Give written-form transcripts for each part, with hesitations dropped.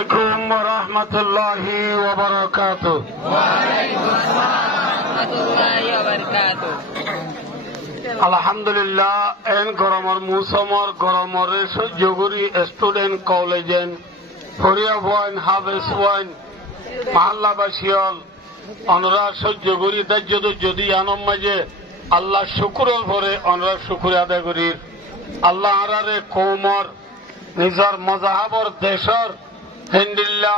عليكم ورحمة الله وبركاته. وعليكم السلام ورحمة الله وبركاته. আলহামদুলিল্লাহ N গরমর মৌসুমর গরমরে সহ্যগুরি student কলেজেন ফরিয়া wine হাবেস wine মহল্লাবাসীল অনরা সহ্যগুরি দাজ্য যদি আনম মাঝে আল্লাহ শুকুরল ভরে অনরা শুকুর আদায় করির আল্লাহ আরারে কৌমর নিজর মজাহাবর দেশর হিন্দিল্লা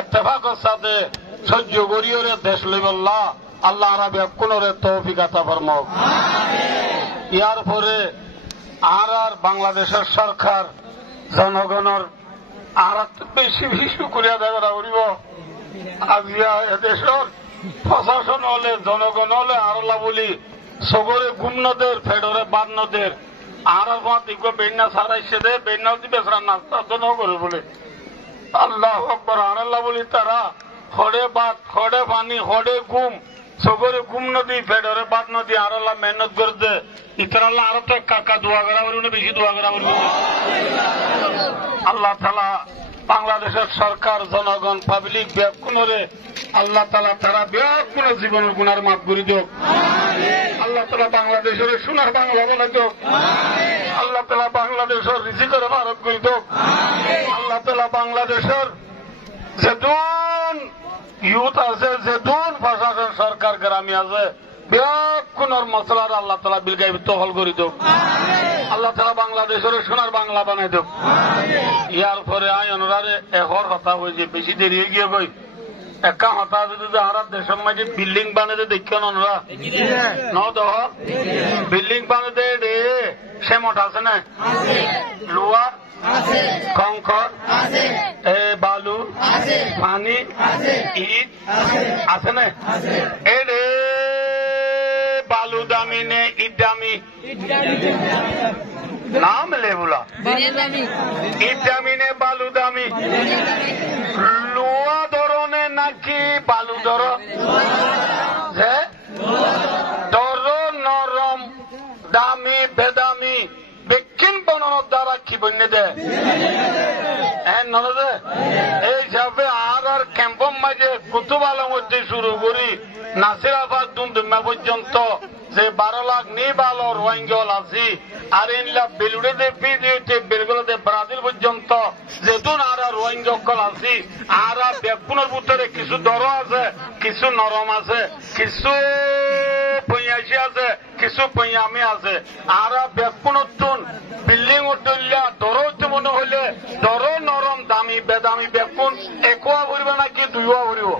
ইত্তেফাকর সাথে সহ্য করিয়রে দেশ লইবল্লাহ আল্লাহ আরাবে কোনরে তৌফিক আতা ফরমাও। ইয়ার পরে আর বাংলাদেশের সরকার জনগণের আর বেশি বেশি করিয়া দেখা করিব আজিয়া এদেশের প্রশাসন হলে জনগণ হলে আরলা বলি সগরে গুমনদের ফেডরে বাদনদের আর বেন্যা সারাইছে দে বেন্যা বেসরা নাস্তা তো নগরে বলে আল্লাহ আকবর আল্লাহ বলি তারা হড়ে বাদ হড়ে পানি হড়ে গুম সগরে গুম নদী ফেডরে বাদ নদী আরল্লাহ মেহনত করতে ইতারাল্লাহ আরো তো কাকা দোয়া করা বলবে বেশি দোয়া করা বলবে আল্লাহ তালা বাংলাদেশের সরকার জনগণ পাবলিক ব্যাকুণরে আল্লাহ তালা তারা ব্যাকুণ জীবনের গুণার মাফ করে দিও। আল্লাহ তালা বাংলাদেশের সোনার বাংলা বলে দিও। আল্লাহ তালা বাংলাদেশের রিজিকের ভারত করে দিও। আল্লাহ তালা বাংলাদেশের যেদুন ইউথ আছে যেদুন প্রশাসন সরকার গ্রামী আছে ব্যাকুণর মশলার আল্লাহ তালা বিলগাই তহল করে দিও। আল্লাহ তালা বাংলাদেশের সোনার বাংলা বানাই দিও। ইয়ার পরে আই অনুরারে এহর হতা হয়েছে বেশি দেরি হয়ে গিয়ে গই একা হতা যদি হারা দেশের মাঝে বিল্ডিং বানাতে দেখছেন অনুরা ন দহ বিল্ডিং বানাতে রে সেমট আছে না লোয়া কংকর বালু পানি ইট আছে না এ রে বালু দামি নে ইট দামি নাম লেবুলা ইট দামি নে বালু দামি লোয়া ধরনে নাকি বালু ধর যে ধর নরম দামি বেদামি বিক্ষিণ বনর দ্বারা কি বন্যে দে নদে এই হিসাবে আর ক্যাম্পম মাঝে কুতুব আলমধ্যে শুরু করি নাসিরাবাদ দুমদুমা পর্যন্ত যে 12 লাখ নিবাল রোহিঙ্গল আছি আর ইনলা বেলুড়ে পিডিতে বেলগুলোতে ব্রাজিল পর্যন্ত যেতুন আর রোহিঙ্গল আছি আর ব্যাকুণের ভিতরে কিছু দর আছে কিছু নরম আছে কিছু পঁয়াশি আছে কিছু পঁয়ামি আছে আর ব্যাকুণতুন বিল্ডিং উঠলিয়া দর হচ্ছে মনে হইলে দর নরম দামি বেদামি ব্যাকুণ একোয়া ভরিব নাকি দুইয়া ভরিব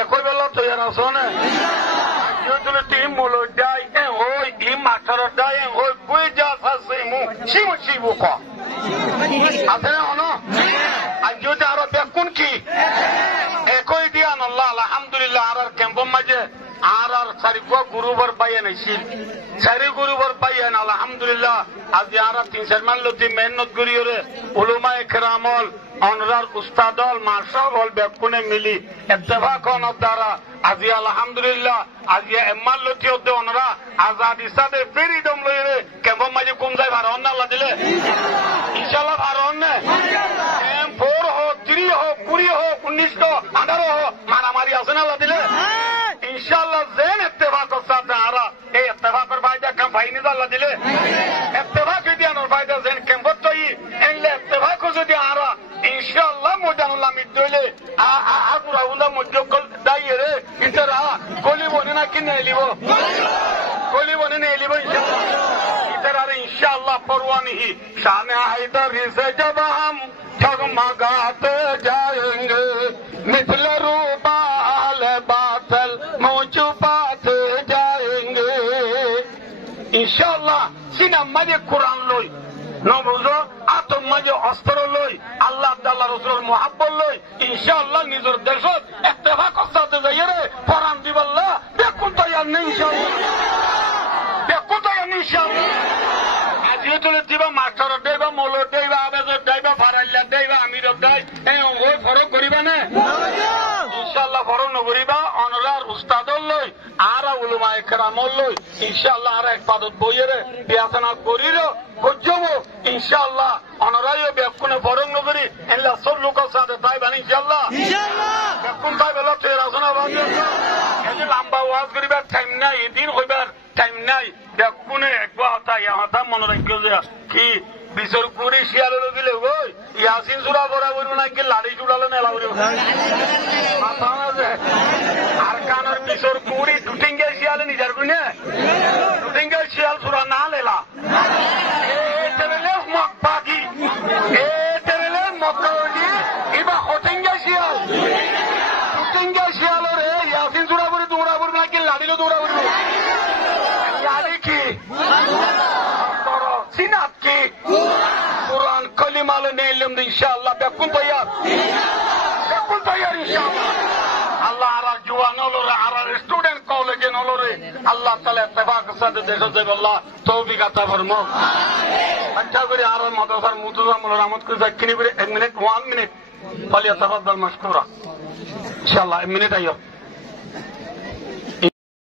একই বেলা তৈরি আছো না টিম মূল দেয় ওই ই মাছর দেয় ওই বই যা আছে শিমু শিবু ক আছে না হন আর যদি আরো দেখুন কি একই দিয়া নল্লা আলহামদুলিল্লাহ আর ক্যাম্পর মাঝে আর চারিগুয়া গুরুবর পাইয়ে নাইছিল চারি গুরুবর পাইয়ে আলহামদুলিল্লাহ আজ আর 3-4 মান লোক মেহনত করিয়ে উলুমায়ে কেরামল অনরার উস্তাদল মাশাআল্লাহ বেকুনে মিলি ইত্তেফাক হওয়ার দ্বারা আজি আলহামদুলিল্লাহ আজি এম্মাল লতি হতে অনরা আজাদি সাথে ফ্রিডম লইরে কেমন মাঝে কোন যায় ভারণ না আল্লাহ দিলে ইনশাআল্লাহ ভারণ না এম 4 হোক 3 হোক 20 হোক 19 হোক 18 হোক মারামারি আছে না আল্লাহ দিলে ইনশাআল্লাহ জেন ইত্তেফাকর সাথে আরা এই ইত্তেফাকর ফায়দা কাম ফাইনি আল্লাহ দিলে ইত্তেফাক যদি আনোর ফায়দা জেন কেমন তো এলে ইত্তেফাক যদি আরা ইনশাআল্লাহ মোজানুল্লাহ মিদলে আগুরা উন্দা মজকল দাইরে ইতরা কলি বনে না কি নেলিব কলি বনে নেলিব ইতরা ইনশাআল্লাহ परवानी शान हैदर से जब हम ठगमगाते जाएंगे मिसल रूबाल बातल मुंह छुपाते जाएंगे इंशाअल्लाह सिना मजे कुरान लोई नो बुझो আতম মাঝে অস্ত্র লই আল্লাহ আল্লাহ রসুলের মোহাব্বত লই ইনশাআল্লাহ নিজের দেশত ইত্তেফাক করতে যাইরে ফরান দিবাল্লাহ বেকুন তৈয়ার নেই ইনশাআল্লাহ বেকুন তৈয়ার নেই ইনশাআল্লাহ আজিও চলে দিবা মাস্টার দেবা মৌল দেবা আবেজর দেবা ফারাইল্লা দেবা আমির দেই ওই ফরক করিবা না ইনশাআল্লাহ ফরক নগরিবা অনরার উস্তাদল লই আর উলামায়ে কেরামল লই ইনশাআল্লাহ আর এক পাদত বইয়ের বিয়াসনা করির হজ্জব ইনশাআল্লাহ অনরায় বেকুনে বরং নগরী এলা সব লোক সাথে তাই বানি ইনশাআল্লাহ বেকুন তাই বলো তের আসনা বাজে এই লম্বা ওয়াজ করিবার টাইম নাই এদিন হইবার টাইম নাই বেকুনে একবার তাই হাতা মনে রাখিও যে কি বিশর কুড়ি শিয়ালে গেলে ওই ইয়াসিন সুরা বরাবর নাকি লাড়ি চুড়ালে নেলা করিব আর কানের বিশর কুড়ি টুটিঙ্গে শিয়ালে নিজের গুনে টুটিঙ্গে শিয়াল সুরা না লেলা এতেরেলে মকবাগি এতেরেলে মকবাগি ইবা হটিঙ্গে শিয়াল টুটিঙ্গে শিয়াল রে ইয়াসিন সুরা বরি দৌড়াবর নাকি লাড়িলে দৌড়াবর লাড়ি কি সিনাত কি কুরআন কলিমালে নেইলাম ইনশাআল্লাহ বেকুন তৈয়ার ইনশাআল্লাহ আল্লাহ আর জওয়ান হলরে আর স্টুডেন্ট কলেজে হলরে আল্লাহ তাআলা ইত্তেফাক সাথে দেশে দেব আল্লাহ তৌফিক আতা ফরমো আমিন আচ্ছা করে আর মাদ্রাসার মুতাজাম্মিল রহমত করে যাকিনি করে 1 মিনিট 1 মিনিট ফালিয়াতাফাদ্দাল মাশকুরা ইনশাআল্লাহ 1 মিনিট আইয়ো